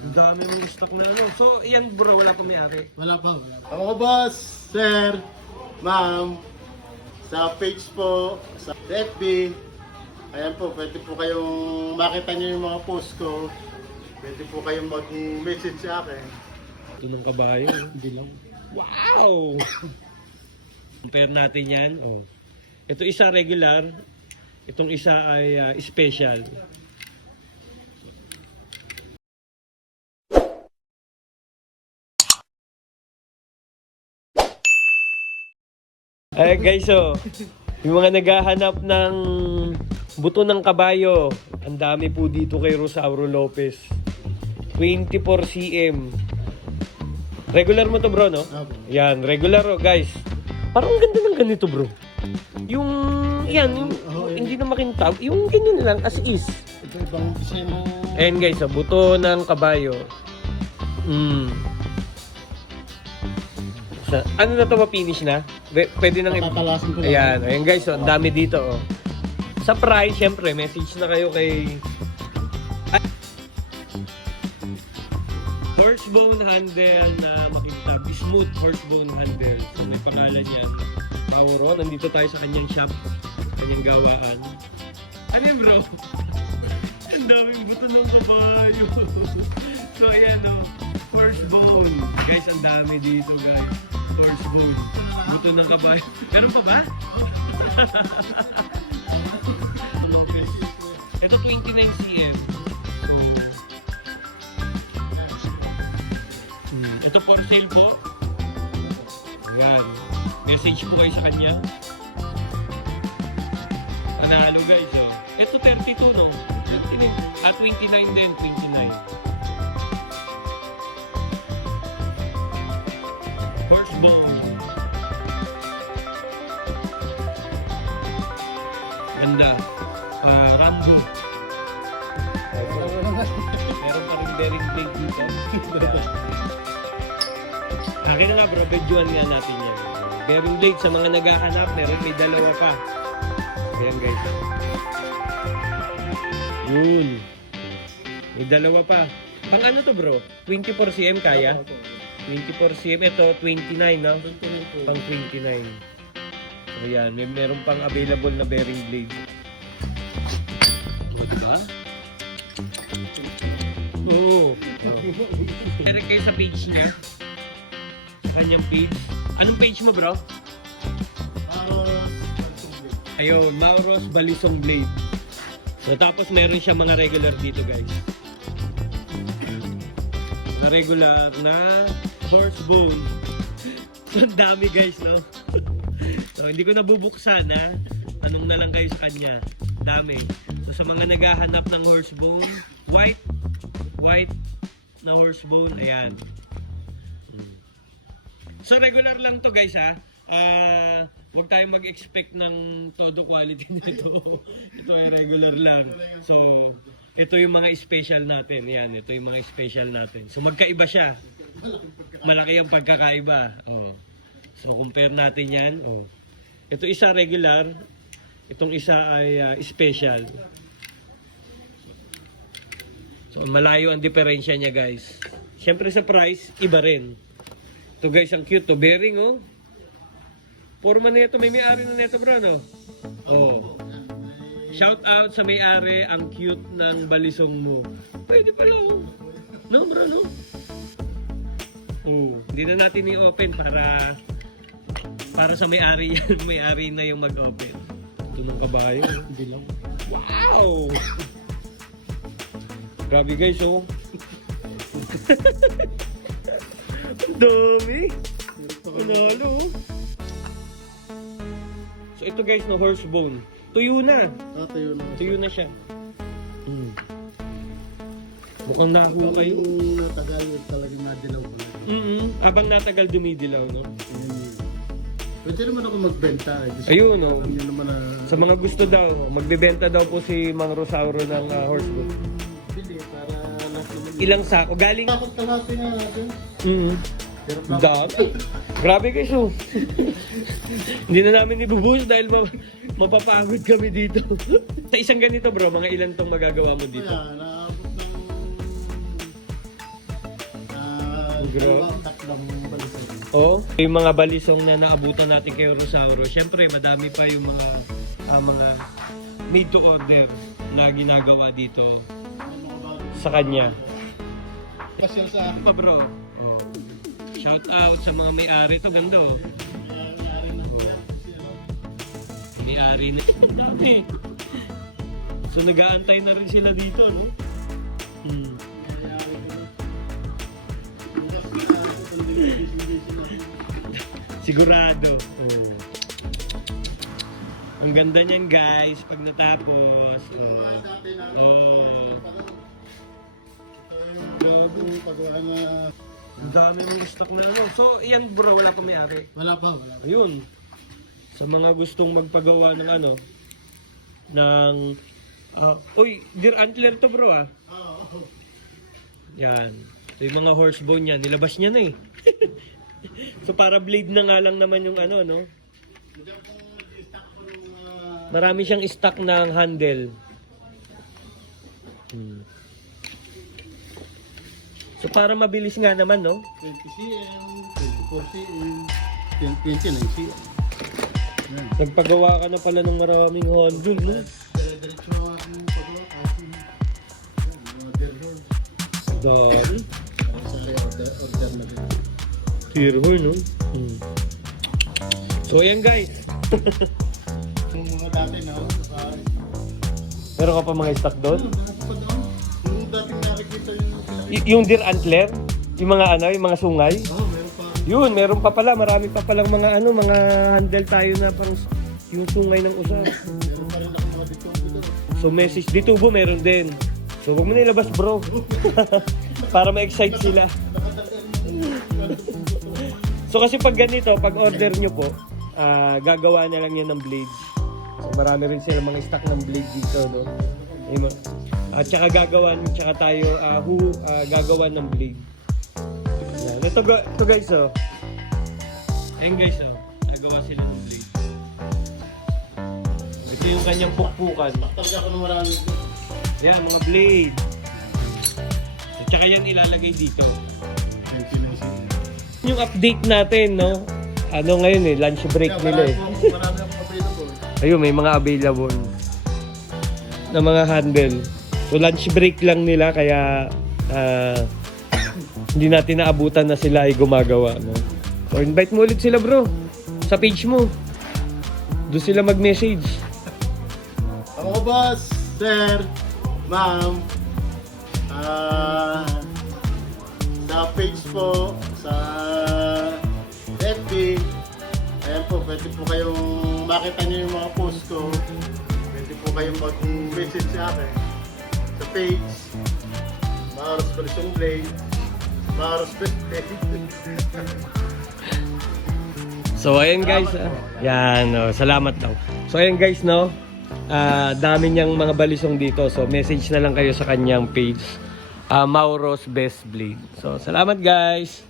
Ang dami mong stock na ano. So, yan bro, wala pa may-ari. Wala pa. Ako boss, sir, ma'am, sa page po, sa FB, ayan po, pwede po kayong makita nyo yung mga post ko. Pwede po kayong mag-message sa akin. Ito ng kabayo. Hindi lang. Wow! Compare natin yan. Oh. Ito isa regular. Itong isa ay special. Ay guys, so yung mga naghahanap ng buto ng kabayo, ang dami po dito kay Rosauro Lopez. 24 cm. Regular mo to bro, no? Opo. Yan, regular oh guys. Parang ang ganda ng ganito bro. Yung, yan, yung, hindi na makintab. Yung ganyan lang, as is. Ito ibang design na... Ayan guys, oh, buto ng kabayo. Ano na to, ma-finish na? Pwede nang... Tatalasin ko lang. Ayan, ayan guys, oh, ang dami dito oh. Sa price, syempre, message na kayo kay... Horsebone handle na makintab. Smooth horsebone handle. So may pangalan yan. Mauro, nandito tayo sa kanyang shop. Kanyang gawaan. Ano yun bro? Ang daming buto ng kabayo. So ayan o. Horsebone. Guys, ang dami dito guys. Horsebone. Buto ng kabayo. Meron pa ba? Ito 29 cm. So, ito for sale po. Ayan. Message po kayo sa kanya. Panalo guys, oh. Ito 32, no? 29. At 29 din, 29. Horsebone. Ganda. Rambo. Meron pa rin bearing plate dito. Akin na nga bro, bedjuan nga natin yan. Bearing blade sa mga naghahanap, meron may dalawa pa. Ayan guys. Yun. May dalawa pa. Pang ano to bro? 24 cm kaya? 24 cm. Ito 29 no? Pang 29. So yan, meron pang available na bearing blade. O diba? Oo. Direct kayo sa page niya. Kanyang page. Anong page mo bro? Ayun, Mauros Balisong Blade. So tapos meron siya mga regular dito guys. Na regular na horsebone. So ang dami guys no. So hindi ko nabubuksan ha. Anong na lang kayo sa kanya. Dami. So sa mga naghahanap ng horsebone, white na horsebone, ayan. So regular lang to guys ha. Huwag tayong mag-expect ng todo quality nito. Ito ay regular lang. So ito yung mga special natin. Yan, ito yung mga special natin. So magkaiba siya. Malaki ang pagkakaiba. Oh. So compare natin yan. Oh. Ito isa regular. Itong isa ay special. So malayo ang diferensya niya guys. Siyempre sa price, iba rin. Ito guys, ang cute to. Bearing, oh. Forma na ito. May may-ari na nito, bro, no? Oh. Shout out sa may-ari. Ang cute ng balisong mo. Pwede pala, oh. No, bro, no? Oh. Hindi na natin i-open para sa may-ari yan. May-ari na yung mag-open. Ito ng kabayo. Hindi lang. Wow! Grabe, guys, oh. Ang dami. Panalo. So ito guys no horsebone. Tuyo na. Tuyo na. Tuyo na siya. Mukhang nakuha kayo. Natagal talagang nadilaw ko. Habang natagal dumidilaw no. Pwede naman ako magbenta. Ayun no. Naman na... Sa mga gusto daw, magbebenta daw po si Mang Rosauro ng horsebone. Bili para lahat. Ilang sako? Galing? Takot kalahati nga natin. Dami. Grabe guys oh. Hindi na namin ibubuhos dahil mapapagod kami dito. Sa isang ganito bro, mga ilan tong magagawa mo dito? Kaya naabot ng Tatlong balisay. Oo. Yung mga balisong na naabutan natin kay Rosauro, syempre madami pa yung mga made to order na ginagawa dito sa kanya. Pasyal sa akin. Pa bro. Shout out sa mga may-ari. Ito ganda oh. May-ari na. So nag-aantay na rin sila dito, no? Sigurado. Ang ganda niyan guys pag natapos. Ang dami mong stock na ano. So, yan bro, wala pa may-ari. Wala pa. Ayun. Sa mga gustong magpagawa ng ano, ng... uy, deer antler to bro ah. Yan. So, yung mga horse bone niya, nilabas niya na eh. So, para blade na nga lang naman yung ano, no? Marami siyang stock ng handle. So, para mabilis nga naman, no? 20 cm, 24 cm, 29 cm. Yan. Nagpagawa ka na pala ng maraming handle, no? Diretso ang paggawa kasi mga deer horse. Dami. Order na din. Deer horn, no? So, ayan guys. Yung mga dati na Meron ka pa mga stock doon? yung dating nakikita yung Yung deer antler? Yung mga ano, yung mga sungay? meron pa. Yun, meron pa pala. Marami pa palang mga ano, mga handle tayo na pang yung sungay ng usa. Meron pa rin ako mga dito. So, message dito po meron din. So, huwag mo na ilabas bro. Para ma-excite sila. So, kasi pag ganito, pag order nyo po, gagawa na lang yan ng blades. So, marami rin sila mga stock ng blade dito, no? At saka tayo gagawa ng blade. Yan. Ito guys, oh. Ayun guys, oh. Nagawa sila ng blade. Ito yung kanyang pukpukan. Talaga ako ng marami. Yan, mga blade. At saka yan ilalagay dito. 29 cm. Yung update natin, no? Ano ngayon eh, lunch break nila eh. Marami akong available. Ayun, may mga available na mga handle. So lunch break lang nila kaya hindi natin naabutan na sila ay gumagawa, no? So invite mo ulit sila bro sa page mo. Doon sila mag-message. Ako boss, sir, ma'am, sa page po, sa FB, ayan po, pwede po kayong makita niyo yung mga post ko. Pwede po kayong mag-message sa akin sa page. Maharos Collision Blade, Maharos Best Blade. So ayan guys, yan, no, salamat daw. So ayan guys, no, dami niyang mga balisong dito. So message na lang kayo sa kanyang page, Mauro's Best Blade. So salamat guys.